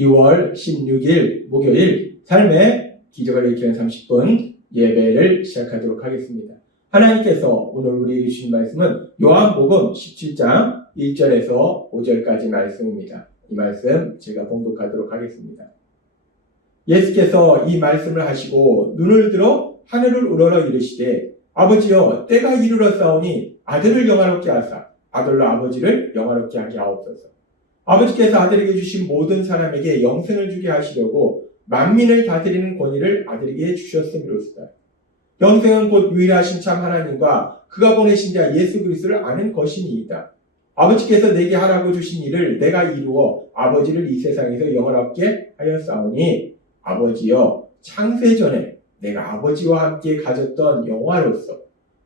2월 16일 목요일 삶의 기적을 읽기는 30분 예배를 시작하도록 하겠습니다. 하나님께서 오늘 우리에게 주신 말씀은 요한복음 17장 1절에서 5절까지 말씀입니다. 이 말씀 제가 봉독하도록 하겠습니다. 예수께서 이 말씀을 하시고 눈을 들어 하늘을 우러러 이르시되 아버지여 때가 이르렀사오니 아들을 영화롭게 하사 아들로 아버지를 영화롭게 하게 하옵소서. 아버지께서 아들에게 주신 모든 사람에게 영생을 주게 하시려고 만민을 다스리는 권위를 아들에게 주셨음이로소이다. 영생은 곧 유일하신 참 하나님과 그가 보내신 자 예수 그리스도를 아는 것이니이다. 아버지께서 내게 하라고 주신 일을 내가 이루어 아버지를 이 세상에서 영원롭게 하였사오니 아버지여 창세전에 내가 아버지와 함께 가졌던 영화로서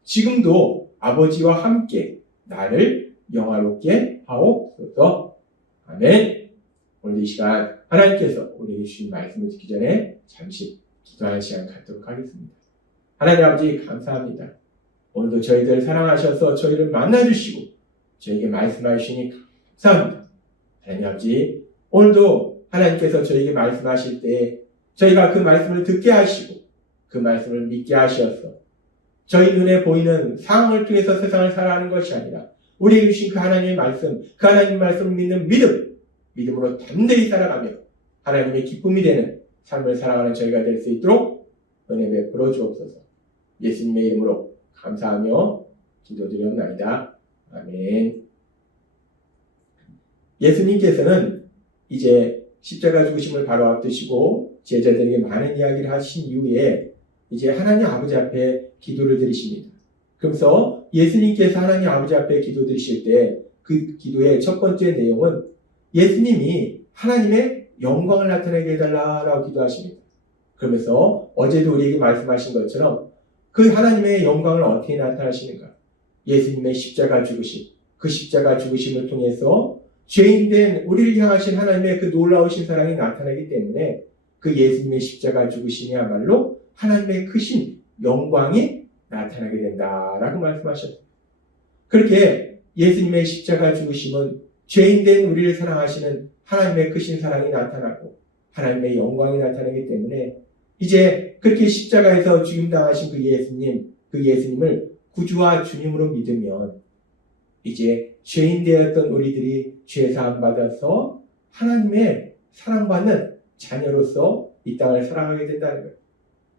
지금도 아버지와 함께 나를 영화롭게 하옵소서. 아멘. 오늘 이 시간 하나님께서 우리에게 주신 말씀을 듣기 전에 잠시 기도하는 시간 갖도록 하겠습니다. 하나님 아버지 감사합니다. 오늘도 저희들 사랑하셔서 저희를 만나주시고 저에게 말씀하시니 감사합니다. 하나님 아버지 오늘도 하나님께서 저에게 말씀하실 때 저희가 그 말씀을 듣게 하시고 그 말씀을 믿게 하셔서 저희 눈에 보이는 상황을 통해서 세상을 살아가는 것이 아니라 우리에게 주신 그 하나님의 말씀, 그 하나님의 말씀을 믿는 믿음으로 담대히 살아가며 하나님의 기쁨이 되는 삶을 살아가는 저희가 될 수 있도록 은혜 베풀어 주옵소서. 예수님의 이름으로 감사하며 기도드렸나이다. 아멘. 예수님께서는 이제 십자가 죽으심을 바로 앞두시고 제자들에게 많은 이야기를 하신 이후에 이제 하나님 아버지 앞에 기도를 드리십니다. 그러면서 예수님께서 하나님 아버지 앞에 기도 드리실 때 그 기도의 첫 번째 내용은 예수님이 하나님의 영광을 나타내게 해달라고 기도하십니다. 그러면서 어제도 우리에게 말씀하신 것처럼 그 하나님의 영광을 어떻게 나타나시는가? 예수님의 십자가 죽으심, 그 십자가 죽으심을 통해서 죄인된 우리를 향하신 하나님의 그 놀라우신 사랑이 나타나기 때문에 그 예수님의 십자가 죽으심이야말로 하나님의 크신 영광이 나타나게 된다라고 말씀하셨습니다. 그렇게 예수님의 십자가 죽으심은 죄인된 우리를 사랑하시는 하나님의 크신 사랑이 나타나고 하나님의 영광이 나타나기 때문에 이제 그렇게 십자가에서 죽임당하신 그 예수님을 구주와 주님으로 믿으면 이제 죄인 되었던 우리들이 죄사함 받아서 하나님의 사랑받는 자녀로서 이 땅을 살아가게 된다는 거예요.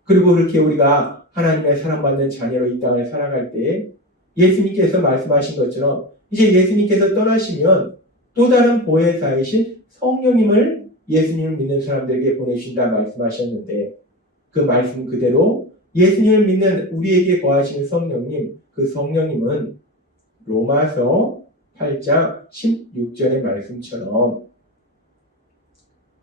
그리고 그렇게 우리가 하나님의 사랑받는 자녀로 이 땅을 살아갈 때 예수님께서 말씀하신 것처럼 이제 예수님께서 떠나시면 또 다른 보혜사이신 성령님을 예수님을 믿는 사람들에게 보내신다 말씀하셨는데 그 말씀 그대로 예수님을 믿는 우리에게 거하시는 성령님, 그 성령님은 로마서 8장 16절의 말씀처럼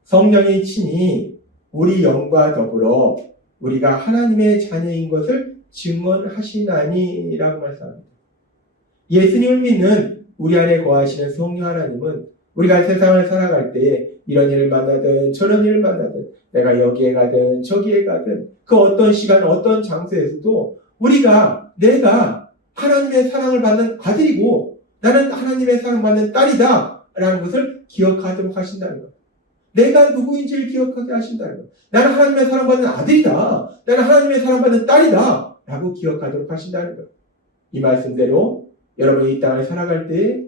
성령이 친히 우리 영과 더불어 우리가 하나님의 자녀인 것을 증언하시나니라고 말씀합니다. 예수님을 믿는 우리 안에 거하시는 성령 하나님은 우리가 세상을 살아갈 때 이런 일을 만나든 저런 일을 만나든 내가 여기에 가든 저기에 가든 그 어떤 시간 어떤 장소에서도 내가 하나님의 사랑을 받는 아들이고 나는 하나님의 사랑받는 딸이다 라는 것을 기억하도록 하신다는 것. 내가 누구인지를 기억하게 하신다는 것. 나는 하나님의 사랑받는 아들이다. 나는 하나님의 사랑받는 딸이다 라고 기억하도록 하신다는 것. 이 말씀대로 여러분이 이 땅을 살아갈 때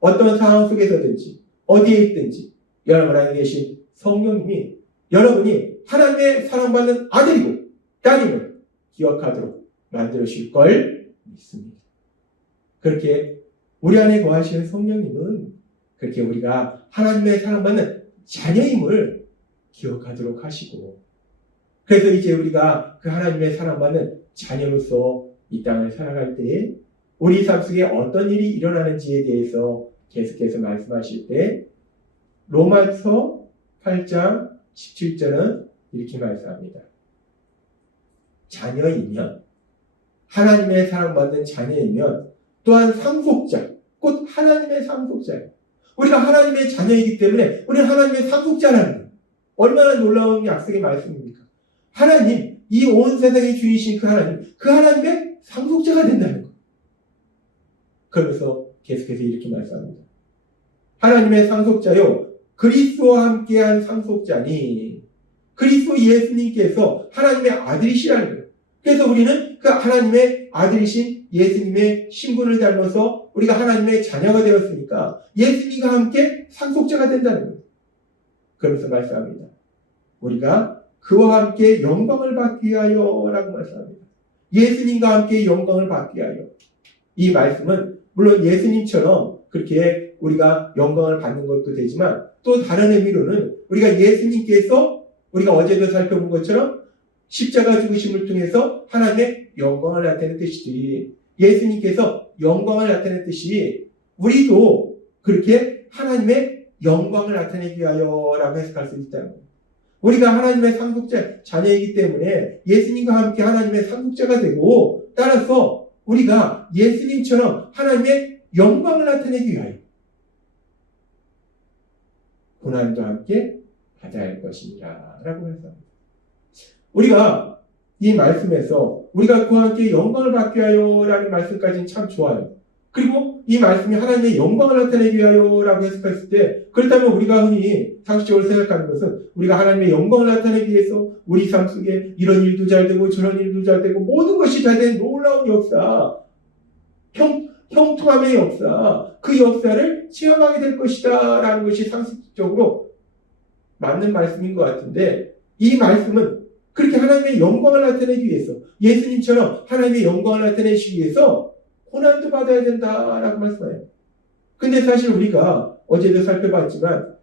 어떤 상황 속에서든지 어디에 있든지 여러분 안에 계신 성령님이 여러분이 하나님의 사랑받는 아들이고 딸임을 기억하도록 만들어주실 걸 믿습니다. 그렇게 우리 안에 거하시는 성령님은 그렇게 우리가 하나님의 사랑받는 자녀임을 기억하도록 하시고 그래서 이제 우리가 그 하나님의 사랑받는 자녀로서 이 땅을 살아갈 때 우리 삶 속에 어떤 일이 일어나는지에 대해서 계속해서 말씀하실 때 로마서 8장 17절은 이렇게 말씀합니다. 자녀이면 하나님의 사랑받는 자녀이면 또한 상속자, 곧 하나님의 상속자예요. 우리가 하나님의 자녀이기 때문에 우리는 하나님의 상속자라는 거예요. 얼마나 놀라운 약속의 말씀입니까? 하나님, 이 온 세상의 주인이신 그 하나님의 상속자가 된다는 거예요. 그러면서 계속해서 이렇게 말씀합니다. 하나님의 상속자요 그리스도와 함께한 상속자니 그리스도 예수님께서 하나님의 아들이시라는 거예요. 그래서 우리는 그 하나님의 아들이신 예수님의 신분을 닮아서 우리가 하나님의 자녀가 되었으니까 예수님과 함께 상속자가 된다는 거예요. 그러면서 말씀합니다. 우리가 그와 함께 영광을 받기 위하여 라고 말씀합니다. 예수님과 함께 영광을 받기 위하여. 이 말씀은 물론 예수님처럼 그렇게 우리가 영광을 받는 것도 되지만 또 다른 의미로는 우리가 예수님께서 우리가 어제도 살펴본 것처럼 십자가 죽으심을 통해서 하나님의 영광을 나타냈듯이 예수님께서 영광을 나타냈듯이 우리도 그렇게 하나님의 영광을 나타내기 위하여라고 해석할 수 있다는 거예요. 우리가 하나님의 상속자 자녀이기 때문에 예수님과 함께 하나님의 상속자가 되고 따라서 우리가 예수님처럼 하나님의 영광을 나타내기 위하여 고난도 함께 받아야 할 것이니라 라고 말씀합니다. 우리가 이 말씀에서 우리가 그와 함께 영광을 받기 위하여 라는 말씀까지는 참 좋아요. 그리고 이 말씀이 하나님의 영광을 나타내기 위하여 라고 해석했을 때 그렇다면 우리가 흔히 상식적으로 생각하는 것은 우리가 하나님의 영광을 나타내기 위해서 우리 삶 속에 이런 일도 잘 되고 저런 일도 잘 되고 모든 것이 잘 된 놀라운 역사 형통함의 역사 그 역사를 체험하게 될 것이다 라는 것이 상식적으로 맞는 말씀인 것 같은데 이 말씀은 그렇게 하나님의 영광을 나타내기 위해서 예수님처럼 하나님의 영광을 나타내시기 위해서 고난도 받아야 된다라고 말씀해요. 근데 사실 우리가 어제도 살펴봤지만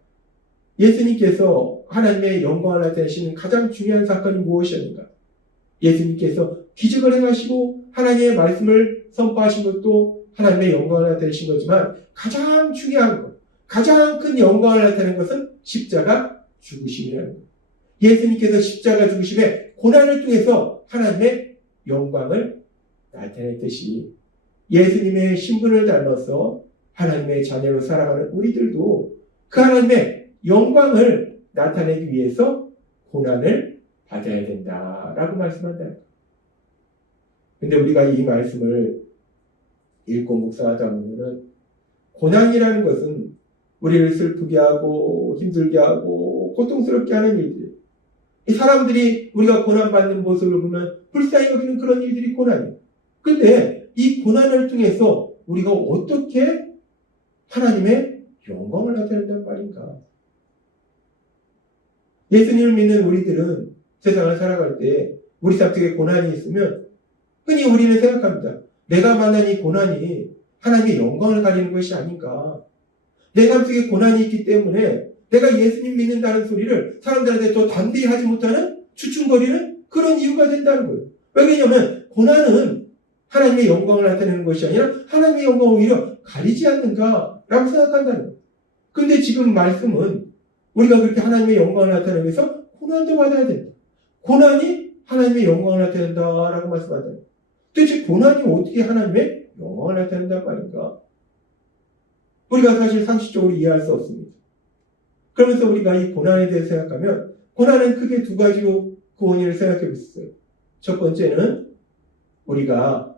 예수님께서 하나님의 영광을 나타내시는 가장 중요한 사건이 무엇이었는가? 예수님께서 기적을 행하시고 하나님의 말씀을 선포하신 것도 하나님의 영광을 나타내신 거지만 가장 중요한 것, 가장 큰 영광을 나타내는 것은 십자가 죽으심이라는 것. 예수님께서 십자가 죽으심의 고난을 통해서 하나님의 영광을 나타냈듯이 예수님의 신분을 닮아서 하나님의 자녀로 살아가는 우리들도 그 하나님의 영광을 나타내기 위해서 고난을 받아야 된다라고 말씀한다. 근데 우리가 이 말씀을 읽고 묵상하다 보면은 고난이라는 것은 우리를 슬프게 하고 힘들게 하고 고통스럽게 하는 일들. 이 사람들이 우리가 고난받는 모습을 보면 불쌍히 여기는 그런 일들이 고난이에요. 근데 이 고난을 통해서 우리가 어떻게 하나님의 영광을 나타낸단 말인가? 예수님을 믿는 우리들은 세상을 살아갈 때 우리 삶 속에 고난이 있으면 흔히 우리는 생각합니다. 내가 만난 이 고난이 하나님의 영광을 가리는 것이 아닌가? 내 삶 속에 고난이 있기 때문에 내가 예수님 믿는다는 소리를 사람들한테 더 담대히 하지 못하는 주춤거리는 그런 이유가 된다는 거예요. 왜냐하면 고난은 하나님의 영광을 나타내는 것이 아니라 하나님의 영광을 오히려 가리지 않는가라고 생각한다는 거예요. 근데 지금 말씀은 우리가 그렇게 하나님의 영광을 나타내기 위해서 고난도 받아야 된다. 고난이 하나님의 영광을 나타낸다라고 말씀한다. 도대체 고난이 어떻게 하나님의 영광을 나타낸단 말인가? 우리가 사실 상식적으로 이해할 수 없습니다. 그러면서 우리가 이 고난에 대해서 생각하면 고난은 크게 두 가지로 그 원인을 생각해 보셨어요. 첫 번째는 우리가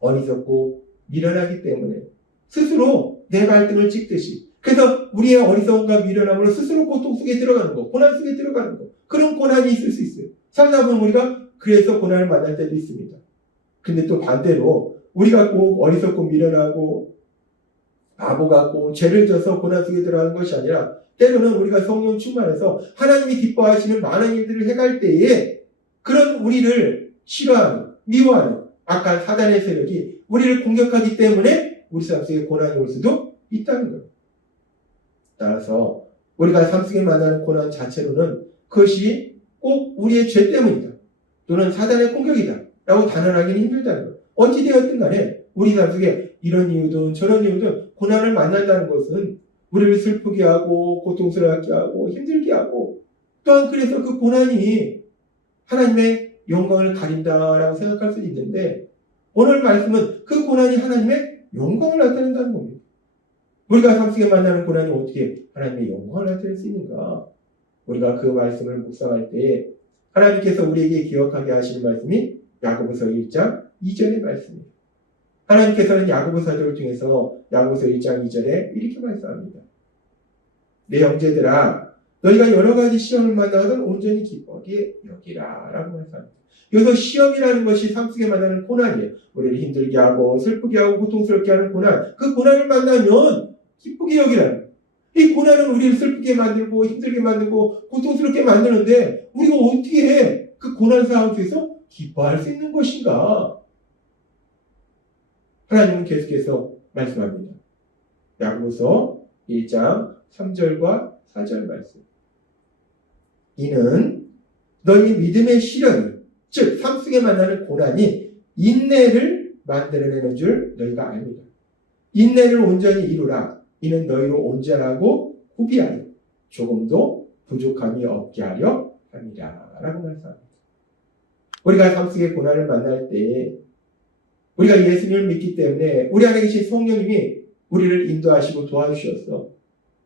어리석고 미련하기 때문에 스스로 내 발등을 찍듯이 그래서 우리의 어리석음과 미련함으로 스스로 고통 속에 들어가는 거, 고난 속에 들어가는 거 그런 고난이 있을 수 있어요. 살다 보면 우리가 그래서 고난을 만날 때도 있습니다. 근데 또 반대로 우리가 꼭 어리석고 미련하고 바보 같고 죄를 져서 고난 속에 들어가는 것이 아니라 때로는 우리가 성령 충만해서 하나님이 기뻐하시는 많은 일들을 해갈 때에 그런 우리를 싫어하는, 미워하는 악한 사단의 세력이 우리를 공격하기 때문에 우리 삶 속에 고난이 올 수도 있다는 거예요. 따라서 우리가 삶 속에 만나는 고난 자체로는 그것이 꼭 우리의 죄 때문이다. 또는 사단의 공격이다. 라고 단언하기는 힘들다는 거예요. 어찌되었든 간에 우리 삶 속에 이런 이유든 저런 이유든 고난을 만난다는 것은 우리를 슬프게 하고 고통스럽게 하고 힘들게 하고 또한 그래서 그 고난이 하나님의 영광을 가린다라고 생각할 수 있는데 오늘 말씀은 그 고난이 하나님의 영광을 나타낸다는 겁니다. 우리가 삶 속에 만나는 고난이 어떻게 하나님의 영광을 나타낼 수 있는가? 우리가 그 말씀을 묵상할 때 하나님께서 우리에게 기억하게 하시는 말씀이 야고보서 1장 2절의 말씀입니다. 하나님께서는 야고보 사도를 통해서 야고보서 1장 2절에 이렇게 말씀합니다. 내 형제들아 너희가 여러 가지 시험을 만나거든 온전히 기뻐하게 여기라 라고 말씀합니다. 여기서 시험이라는 것이 삶 속에 만나는 고난이에요. 우리를 힘들게 하고 슬프게 하고 고통스럽게 하는 고난, 그 고난을 만나면 기쁘게 여기라는 거예요. 이 고난은 우리를 슬프게 만들고 힘들게 만들고 고통스럽게 만드는데 우리가 어떻게 해? 그 고난 상황 속에서 기뻐할 수 있는 것인가? 하나님은 계속해서 말씀합니다. 야고보서 1장 3절과 4절 말씀. 이는 너희 믿음의 시련이 즉 삶 속에 만나는 고난이 인내를 만들어내는 줄 너희가 압니다. 인내를 온전히 이루라. 이는 너희로 온전하고 구비하여 조금도 부족함이 없게 하려 합니다. 라고 말씀합니다. 우리가 삶 속의 고난을 만날 때 우리가 예수님을 믿기 때문에 우리 안에 계신 성령님이 우리를 인도하시고 도와주셨어.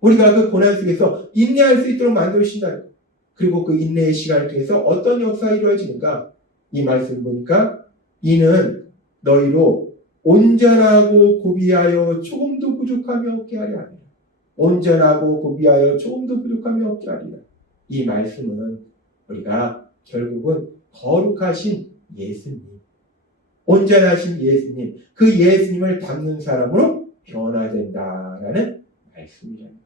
우리가 그 고난 속에서 인내할 수 있도록 만들어주신다. 그리고 그 인내의 시간을 통해서 어떤 역사가 이루어지는가? 이 말씀 보니까 이는 너희로 온전하고 구비하여 조금도 부족함이 없게 하려 합니다. 온전하고 구비하여 조금도 부족함이 없게 하리라. 이 말씀은 우리가 결국은 거룩하신 예수님, 온전하신 예수님, 그 예수님을 닮는 사람으로 변화된다라는 말씀이랍니다.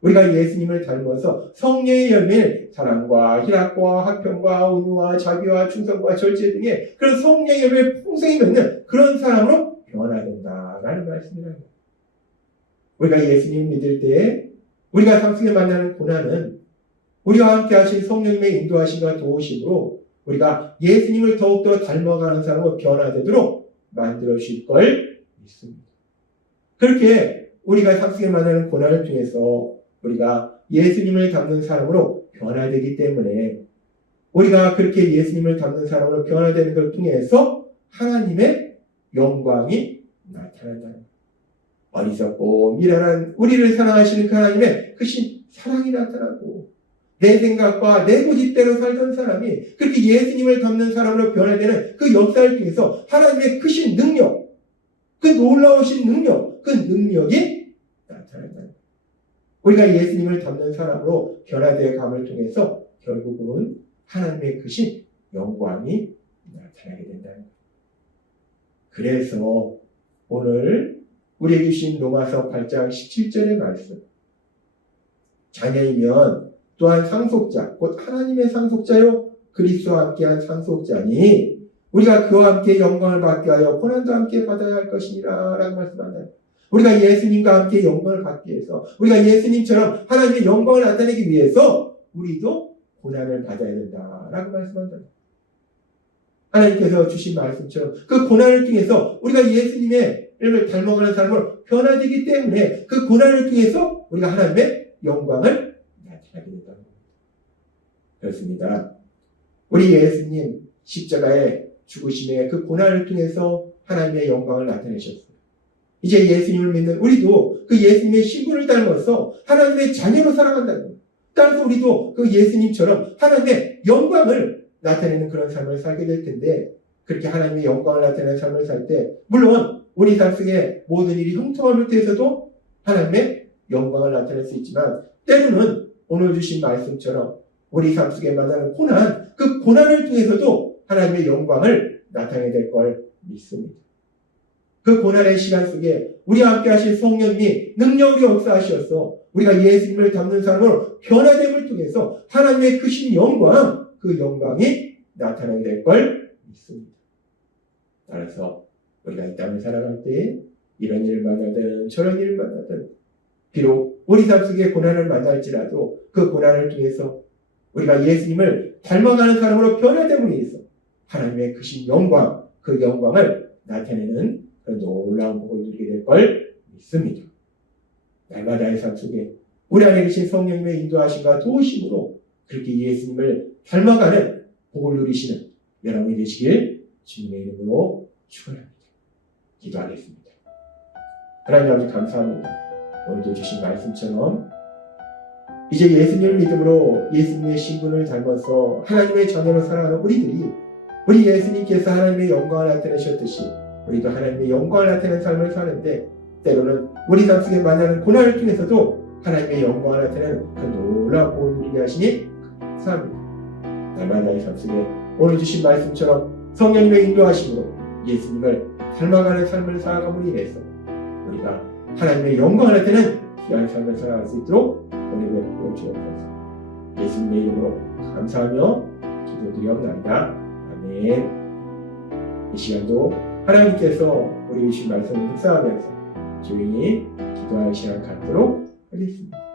우리가 예수님을 닮아서 성령의 열매를 사랑과 희락과 화평과 온유와 자비와 충성과 절제 등의 그런 성령의 열매를 풍성히 맺는 그런 사람으로 변화된다라는 말씀이랍니다. 우리가 예수님 믿을 때 우리가 삶 속에 만나는 고난은 우리와 함께 하신 성령님의 인도하심과 도우심으로 우리가 예수님을 더욱더 닮아가는 사람으로 변화되도록 만들어 주실 걸 믿습니다. 그렇게 우리가 삶 속에 만나는 고난을 통해서 우리가 예수님을 닮는 사람으로 변화되기 때문에 우리가 그렇게 예수님을 닮는 사람으로 변화되는 것을 통해서 하나님의 영광이 나타난다는 거예요. 어리석고 미련한 우리를 사랑하시는 그 하나님의 크신 사랑이 나타나고 내 생각과 내 고집대로 살던 사람이 그렇게 예수님을 닮는 사람으로 변화되는 그 역사를 통해서 하나님의 크신 능력, 그 놀라우신 능력, 그 능력이 나타난다는 거예요. 우리가 예수님을 닮는 사람으로 변화되어 감을 통해서 결국은 하나님의 크신 영광이 나타나게 된다는 거예요. 그래서 오늘 우리에게 주신 로마서 8장 17절의 말씀, 자녀이면 또한 상속자, 곧 하나님의 상속자요 그리스도와 함께한 상속자니 우리가 그와 함께 영광을 받게 하여 고난도 함께 받아야 할 것이니라 라고 말씀한다. 우리가 예수님과 함께 영광을 받기 위해서 우리가 예수님처럼 하나님의 영광을 나타내기 위해서 우리도 고난을 받아야 된다라고 말씀한다. 하나님께서 주신 말씀처럼 그 고난을 통해서 우리가 예수님의 이름을 닮아가는 사람으로 변화되기 때문에 그 고난을 통해서 우리가 하나님의 영광을 나타나게 된다는 겁니다. 그렇습니다. 우리 예수님 십자가의 죽으심의 그 고난을 통해서 하나님의 영광을 나타내셨습니다. 이제 예수님을 믿는 우리도 그 예수님의 신분을 닮아서 하나님의 자녀로 살아간다는 겁니다. 따라서 우리도 그 예수님처럼 하나님의 영광을 나타내는 그런 삶을 살게 될 텐데 그렇게 하나님의 영광을 나타내는 삶을 살 때 물론 우리 삶 속에 모든 일이 형통함을 통해서도 하나님의 영광을 나타낼 수 있지만 때로는 오늘 주신 말씀처럼 우리 삶 속에 만나는 고난, 그 고난을 통해서도 하나님의 영광을 나타내게 될 걸 믿습니다. 그 고난의 시간 속에 우리와 함께 하신 성령님이 능력으로 역사하셔서 우리가 예수님을 닮는 사람으로 변화됨을 통해서 하나님의 크신 영광, 그 영광이 나타나게 될 걸 믿습니다. 따라서 우리가 이 땅을 살아갈 때 이런 일을 만나든 저런 일을 만나든 비록 우리 삶 속에 고난을 만날지라도 그 고난을 통해서 우리가 예수님을 닮아가는 사람으로 변화됨을 위해서 하나님의 크신 영광, 그 영광을 나타내는 그런 놀라운 복을 누리게 될 걸 믿습니다. 날마다의 삶 속에 우리 안에 계신 성령님의 인도하심과 도우심으로 그렇게 예수님을 닮아가는 복을 누리시는 여러분이 되시길 주님의 이름으로 축원합니다. 기도하겠습니다. 하나님 아버지 감사합니다. 오늘도 주신 말씀처럼 이제 예수님을 믿음으로 예수님의 신분을 닮아서 하나님의 자녀로 살아가는 우리들이 우리 예수님께서 하나님의 영광을 나타내셨듯이 우리도 하나님의 영광을 나타내는 삶을 사는데 때로는 우리 삶 속에 만나는 고난을 통해서도 하나님의 영광을 나타내는 그 놀라운 복을 누리게 하시니 감사합니다. 날마다의 삶 속에 오늘 주신 말씀처럼 성령님의 인도하심으로 예수님을 닮아가는 삶을 살아감으로 인해서 우리가 하나님의 영광을 나타내는 귀한 삶을 살아갈 수 있도록 은혜 베풀어 주옵소서. 예수님의 이름으로 감사하며 기도드리옵나이다. 아멘. 이 시간도 하나님께서 우리 주신 말씀을 묵상하면서 조용히 기도하는 시간 갖도록 하겠습니다.